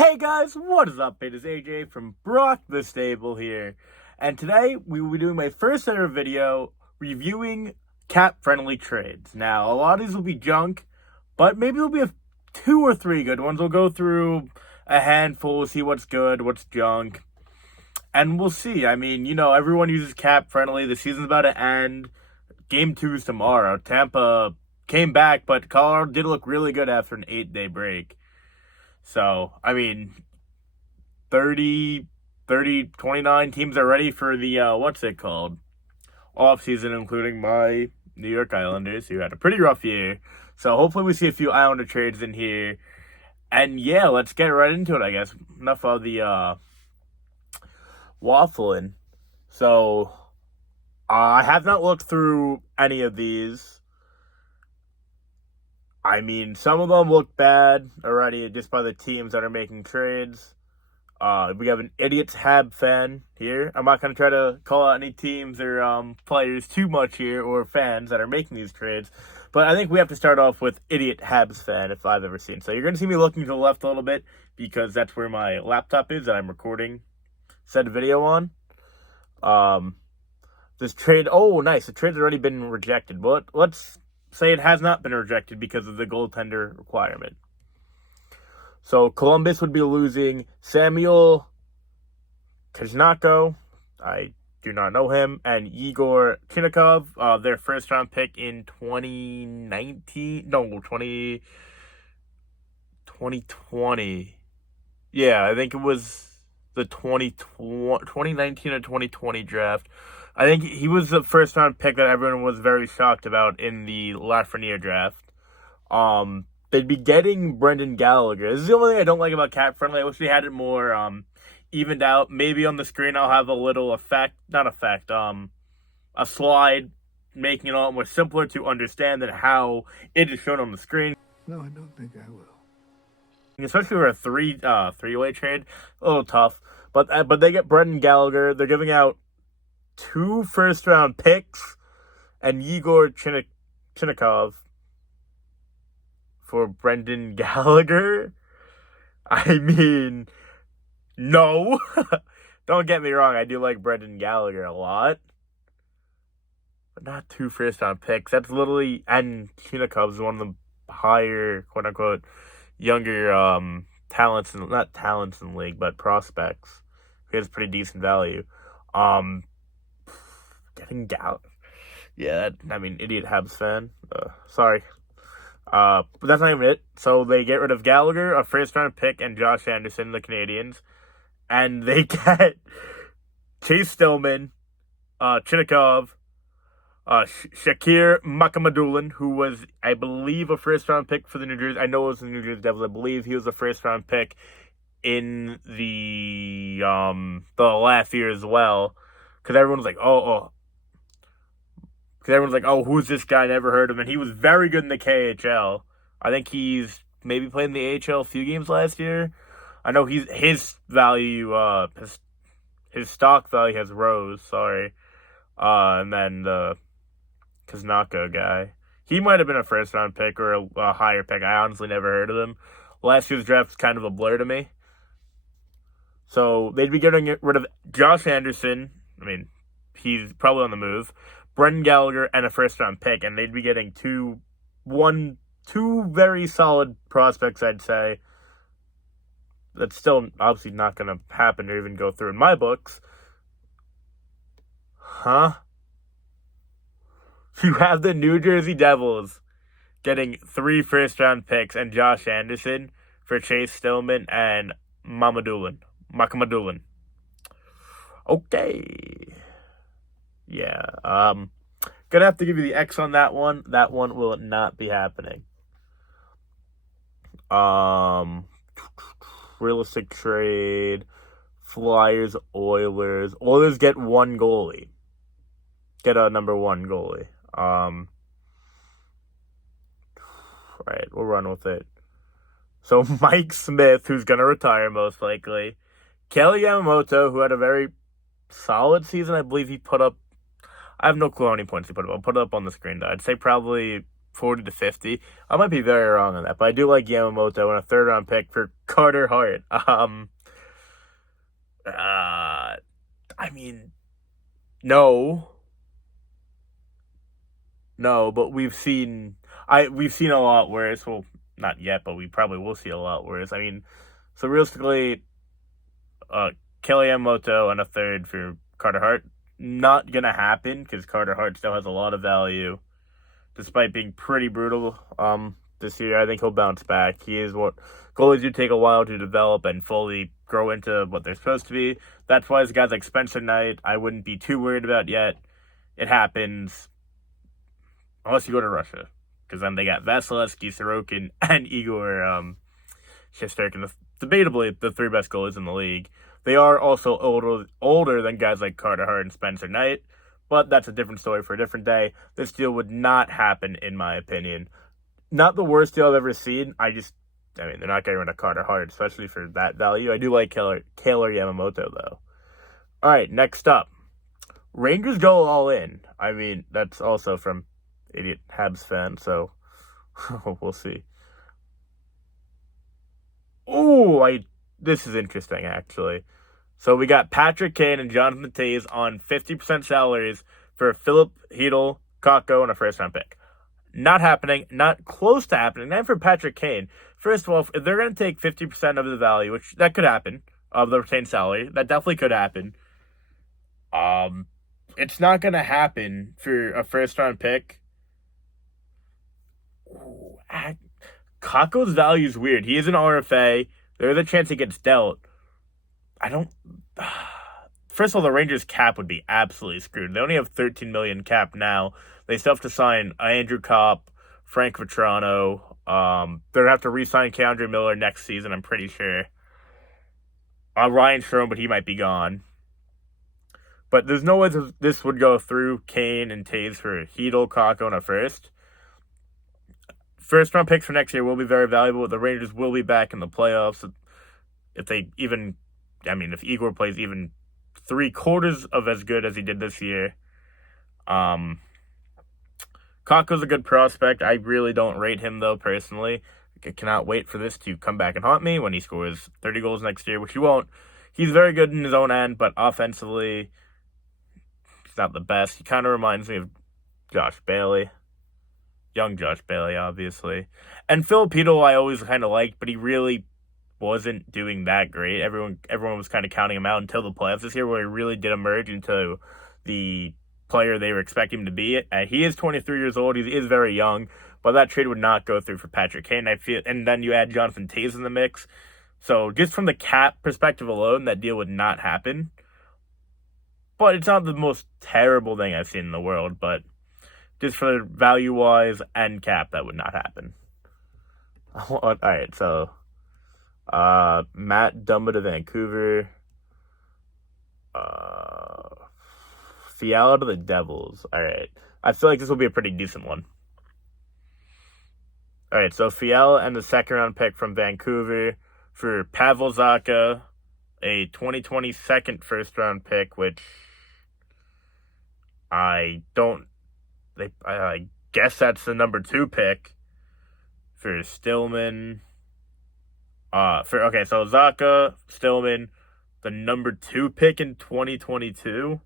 Hey guys, what is up? It is AJ from Brock the Stable here, and today we will be doing my first ever video reviewing cap-friendly trades. Now, a lot of these will be junk, but maybe there'll be two or three good ones. We'll go through a handful, see what's good, what's junk, and we'll see. I mean, everyone uses cap-friendly. The season's about to end. Game 2 is tomorrow. Tampa came back, but Colorado did look really good after an 8-day break. So, I mean, 29 teams are ready for the, offseason, including my New York Islanders, who had a pretty rough year. So, hopefully we see a few Islander trades in here. And, yeah, let's get right into it, I guess. Enough of the, waffling. So, I have not looked through any of these. I mean, some of them look bad already just by the teams that are making trades. We have an idiot Hab fan here. I'm not going to try to call out any teams or players too much here or fans that are making these trades. But I think we have to start off with idiot Habs fan if I've ever seen. So you're going to see me looking to the left a little bit because that's where my laptop is that I'm recording said video on. This trade, oh, nice. The trade's already been rejected. But let's say it has not been rejected because of the goaltender requirement. So Columbus would be losing Samuel Kajnako, I do not know him, and Igor Chinakov, their first-round pick in 2020. Yeah, I think it was the 2019 or 2020 draft. I think he was the first-round pick that everyone was very shocked about in the Lafreniere draft. They'd be getting Brendan Gallagher. This is the only thing I don't like about Cap Friendly. I wish they had it more evened out. Maybe on the screen I'll have a little a slide making it a lot more simpler to understand than how it is shown on the screen. No, I don't think I will. Especially for a three-way trade, a little tough. But they get Brendan Gallagher. They're giving out 2 first-round picks and Igor Chinakov for Brendan Gallagher. I mean, no. Don't get me wrong, I do like Brendan Gallagher a lot. But not 2 first-round picks. That's literally, and Chinakov's one of the higher, quote-unquote, younger talents, not talents in the league, but prospects. He has pretty decent value. Getting Gallagher. Yeah, idiot Habs fan. Sorry. But that's not even it. So they get rid of Gallagher, a first-round pick, and Josh Anderson, the Canadians. And they get Chase Stillman, Chinakov, Shakir Makamadullin, who was, I believe, a first-round pick for the New Jersey. I know it was the New Jersey Devils. I believe he was a first-round pick in the last year as well. Because everyone was like, who's this guy? Never heard of him. And he was very good in the KHL. I think he's maybe played in the AHL a few games last year. I know his value, his stock value has rose. Sorry. And then the Kaznako guy, he might have been a first round pick or a higher pick. I honestly never heard of him. Last year's draft was kind of a blur to me. So they'd be getting rid of Josh Anderson. I mean, he's probably on the move. Brendan Gallagher and a first-round pick, and they'd be getting two very solid prospects, I'd say. That's still obviously not going to happen or even go through in my books. Huh? You have the New Jersey Devils getting 3 first-round picks and Josh Anderson for Chase Stillman and Makamadullin. Okay. Yeah, gonna have to give you the X on that one. That one will not be happening. Realistic trade. Flyers, Oilers. Oilers get 1 goalie. Get a number 1 goalie. Right, we'll run with it. So Mike Smith, who's gonna retire most likely. Kelly Yamamoto, who had a very solid season. I believe he put up, I have no clue how many points he put up. I'll put it up on the screen, though. I'd say probably 40 to 50. I might be very wrong on that, but I do like Yamamoto and a third round pick for Carter Hart. I mean, no, no, but we've seen a lot worse. Well, not yet, but we probably will see a lot worse. I mean, so realistically, uh, Kelly Yamamoto and a third for Carter Hart, not gonna happen because Carter Hart still has a lot of value, despite being pretty brutal. This year, I think he'll bounce back. He is what goalies do take a while to develop and fully grow into what they're supposed to be. That's why guys like Spencer Knight, I wouldn't be too worried about yet. It happens unless you go to Russia, because then they got Vasilevsky, Sorokin, and Igor Shesterkin, debatably the three best goalies in the league. They are also older than guys like Carter Hart and Spencer Knight, but that's a different story for a different day. This deal would not happen, in my opinion. Not the worst deal I've ever seen. I mean, they're not getting rid of Carter Hart, especially for that value. I do like Kaylor Yamamoto, though. All right, next up. Rangers go all in. I mean, that's also from idiot Habs fan, so we'll see. This is interesting, actually. So we got Patrick Kane and Jonathan Toews on 50% salaries for Philip Hedl, Kakko, and a first-round pick. Not happening, not close to happening. And for Patrick Kane, first of all, if they're going to take 50% of the value, which that could happen, of the retained salary, that definitely could happen. It's not going to happen for a first-round pick. Kakko's value is weird. He is an RFA. There's a chance he gets dealt. First of all, the Rangers' cap would be absolutely screwed. They only have $13 million cap now. They still have to sign Andrew Kopp, Frank Vetrano. They're going to have to re-sign Keandre Miller next season, I'm pretty sure. Ryan Strome, but he might be gone. But there's no way this would go through Kane and Toews for Hedl, Kakko, and a first. First-round picks for next year will be very valuable. The Rangers will be back in the playoffs. If Igor plays even 3/4 of as good as he did this year. Kakko's a good prospect. I really don't rate him, though, personally. I cannot wait for this to come back and haunt me when he scores 30 goals next year, which he won't. He's very good in his own end, but offensively, he's not the best. He kind of reminds me of Josh Bailey. Young Josh Bailey, obviously. And Philip Hedl I always kind of liked, but he really wasn't doing that great. Everyone was kind of counting him out until the playoffs this year, where he really did emerge into the player they were expecting him to be. And he is 23 years old. He is very young, but that trade would not go through for Patrick Kane. And then you add Jonathan Toews in the mix. So just from the cap perspective alone, that deal would not happen. But it's not the most terrible thing I've seen in the world, but just for value-wise and cap, that would not happen. All right, so Matt Dumba to Vancouver. Fiala to the Devils. All right. I feel like this will be a pretty decent one. All right, so Fiala and the second-round pick from Vancouver for Pavel Zacha, a 2020 second first-round pick, which I guess that's the number 2 pick for Stillman. So Zacha, Stillman, the number 2 pick in 2022,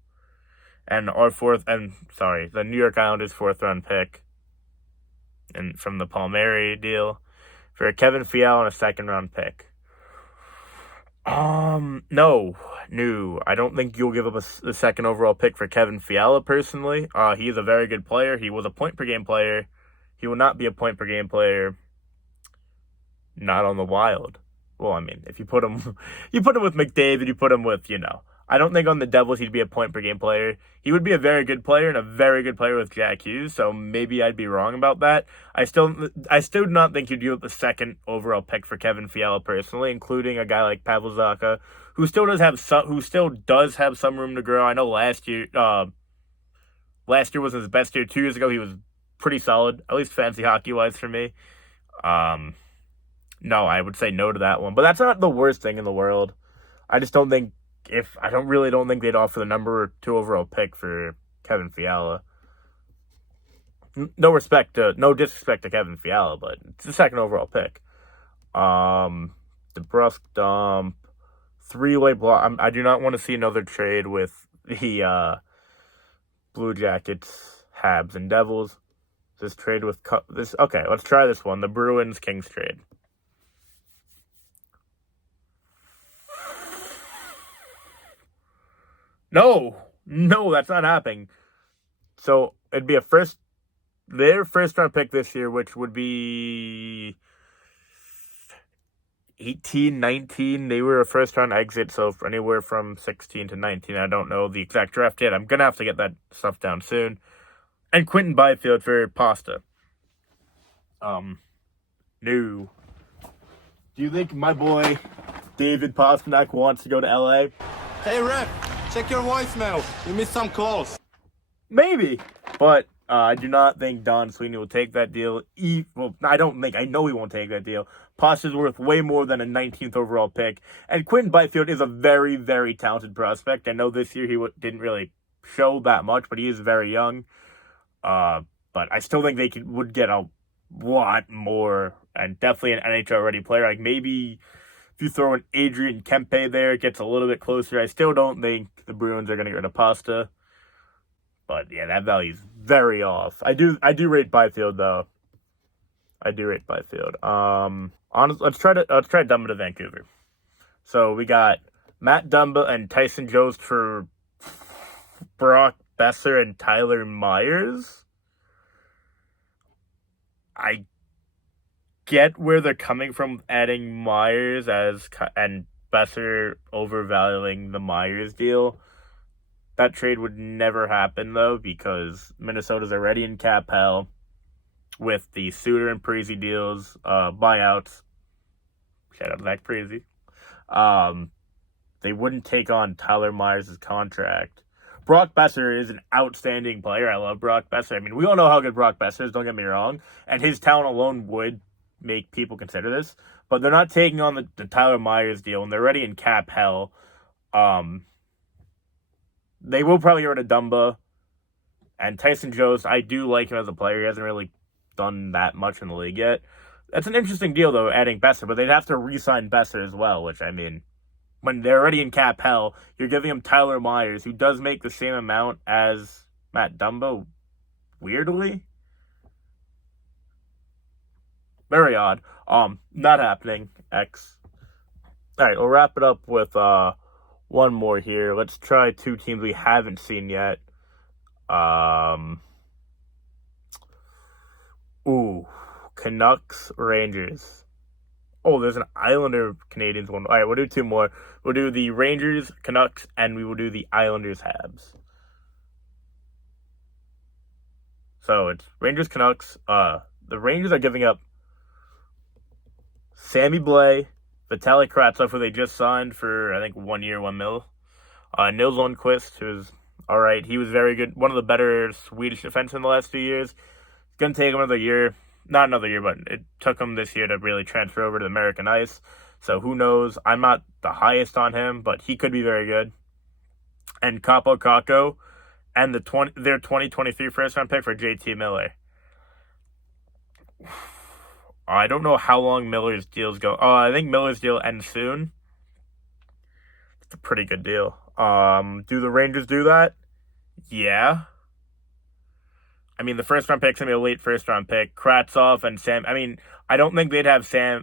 and the New York Islanders 4th-round pick, and from the Palmieri deal for Kevin Fiala and a 2nd-round pick. No, I don't think you'll give up the 2nd overall pick for Kevin Fiala, personally. He is a very good player. He was a point-per-game player. He will not be a point-per-game player not on the Wild. Well, I mean, if you put him with McDavid, you put him with, I don't think on the Devils he'd be a point-per-game player. He would be a very good player and a very good player with Jack Hughes, so maybe I'd be wrong about that. I still do not think you'd give up the 2nd overall pick for Kevin Fiala, personally, including a guy like Pavel Zacha, who still does have some room to grow. I know last year wasn't his best year. 2 years ago, he was pretty solid, at least fancy hockey-wise for me. No, I would say no to that one. But that's not the worst thing in the world. I just don't think really don't think they'd offer the number 2 overall pick for Kevin Fiala. No disrespect to Kevin Fiala, but it's the second overall pick. DeBrusque dump, three-way block. I do not want to see another trade with the Blue Jackets, Habs, and Devils. This trade with this. Okay, let's try this one. The Bruins Kings trade. No, that's not happening. So it'd be their first round pick this year, which would be 18, 19. They were a first round exit, so anywhere from 16 to 19. I don't know the exact draft yet. I'm gonna have to get that stuff down soon. And Quentin Byfield for Pasta. No. Do you think my boy David Pastrnak wants to go to LA? Hey, Rep, check your voicemail. You missed some calls. Maybe. But I do not think Don Sweeney will take that deal. Well, I know he won't take that deal. Pasta's worth way more than a 19th overall pick. And Quentin Byfield is a very, very talented prospect. I know this year he didn't really show that much, but he is very young. But I still think they would get a lot more, and definitely an NHL-ready player. Like, maybe if you throw in Adrian Kempe there, it gets a little bit closer. I still don't think the Bruins are going to get rid of Pasta. But, yeah, that value is very off. I do rate Byfield, though. I do rate Byfield. Let's try Dumba to Vancouver. So, we got Matt Dumba and Tyson Jost for Brock Besser and Tyler Myers. I get where they're coming from adding Myers and Besser overvaluing the Myers deal. That trade would never happen, though, because Minnesota's already in cap hell with the Suter and Parise deals, buyouts. Shout out to Zach Parise. They wouldn't take on Tyler Myers' contract. Brock Besser is an outstanding player. I love Brock Besser. I mean, we all know how good Brock Besser is, don't get me wrong. And his talent alone would make people consider this. But they're not taking on the Tyler Myers deal, and they're already in cap hell. They will probably get rid of Dumba. And Tyson Jost, I do like him as a player. He hasn't really done that much in the league yet. That's an interesting deal, though, adding Besser. But they'd have to re-sign Besser as well, which, I mean, when they're already in cap hell, you're giving him Tyler Myers, who does make the same amount as Matt Dumba, weirdly. Very odd. Not happening. X. All right, we'll wrap it up with one more here. Let's try two teams we haven't seen yet. Canucks, Rangers. Oh, there's an Islander Canadians one. All right, we'll do two more. We'll do the Rangers, Canucks, and we will do the Islanders, Habs. So it's Rangers, Canucks. The Rangers are giving up Sammy Blais, Vitaly Kravtsov, who they just signed for, I think, 1 year, $1 million. Nils Lundqvist, who's all right. He was very good. One of the better Swedish defensemen in the last few years. It's going to take him another year. Not another year, but it took him this year to really transfer over to the American ice. So who knows? I'm not the highest on him, but he could be very good. And Kaapo Kakko and their 2023 first-round pick for JT Miller. I don't know how long Miller's deals go. I think Miller's deal ends soon. It's a pretty good deal. Do the Rangers do that? Yeah. I mean, the first-round pick's going to be a late first-round pick. Kravtsov and Sam... I mean, I don't think they'd have Sammy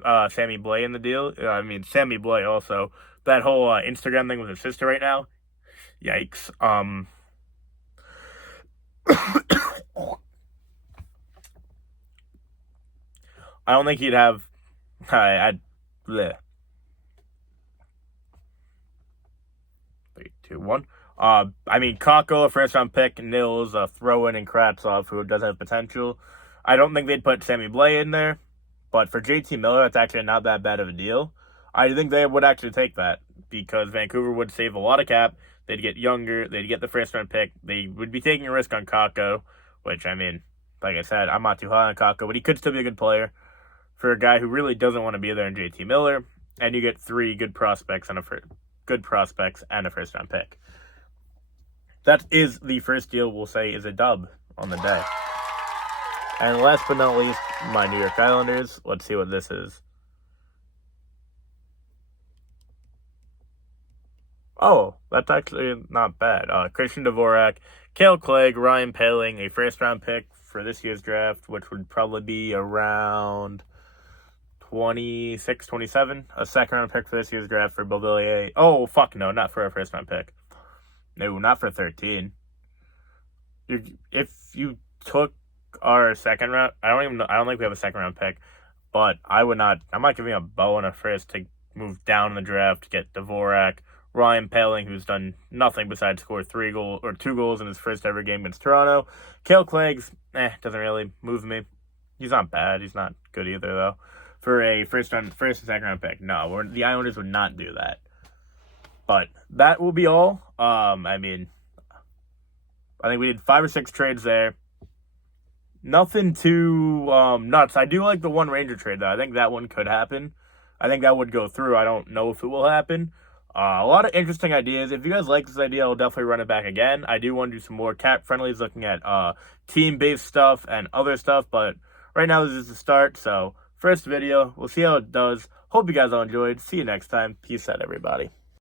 Blais in the deal. I mean, Sammy Blais also. That whole Instagram thing with his sister right now. Yikes. I don't think he'd have... Bleh. 3, 2, 1. I mean, Kakko, a first-round pick, Nils, a throw-in, and Kravtsov, who does have potential. I don't think they'd put Sammy Blais in there, but for JT Miller, that's actually not that bad of a deal. I think they would actually take that, because Vancouver would save a lot of cap. They'd get younger, they'd get the first-round pick. They would be taking a risk on Kakko, which, I mean, like I said, I'm not too high on Kakko, but he could still be a good player for a guy who really doesn't want to be there in JT Miller, and you get 3 good prospects and a first-round pick. That is the first deal we'll say is a dub on the day. And last but not least, my New York Islanders. Let's see what this is. Oh, that's actually not bad. Christian Dvorak, Kale Clegg, Ryan Poehling, a first-round pick for this year's draft, which would probably be around 26, 27. A second-round pick for this year's draft for Beauvillier. Oh, fuck no, not for a first-round pick. No, not for 13. If you took our second round, I don't think we have a second-round pick, but I'm not giving a bow and a first to move down in the draft to get Dvorak, Ryan Poehling, who's done nothing besides score 2 goals in his first ever game against Toronto. Kale Clegg's, doesn't really move me. He's not bad. He's not good either, though. For a first and second round pick, no, the Islanders would not do that. But that will be all. I think we did 5 or 6 trades there. Nothing too nuts. I do like the one Ranger trade, though. I think that one could happen. I think that would go through. I don't know if it will happen. A lot of interesting ideas. If you guys like this idea, I'll definitely run it back again. I do want to do some more cap friendlies, looking at team-based stuff and other stuff, but right now this is the start, so first video. We'll see how it does. Hope you guys all enjoyed. See you next time. Peace out, everybody.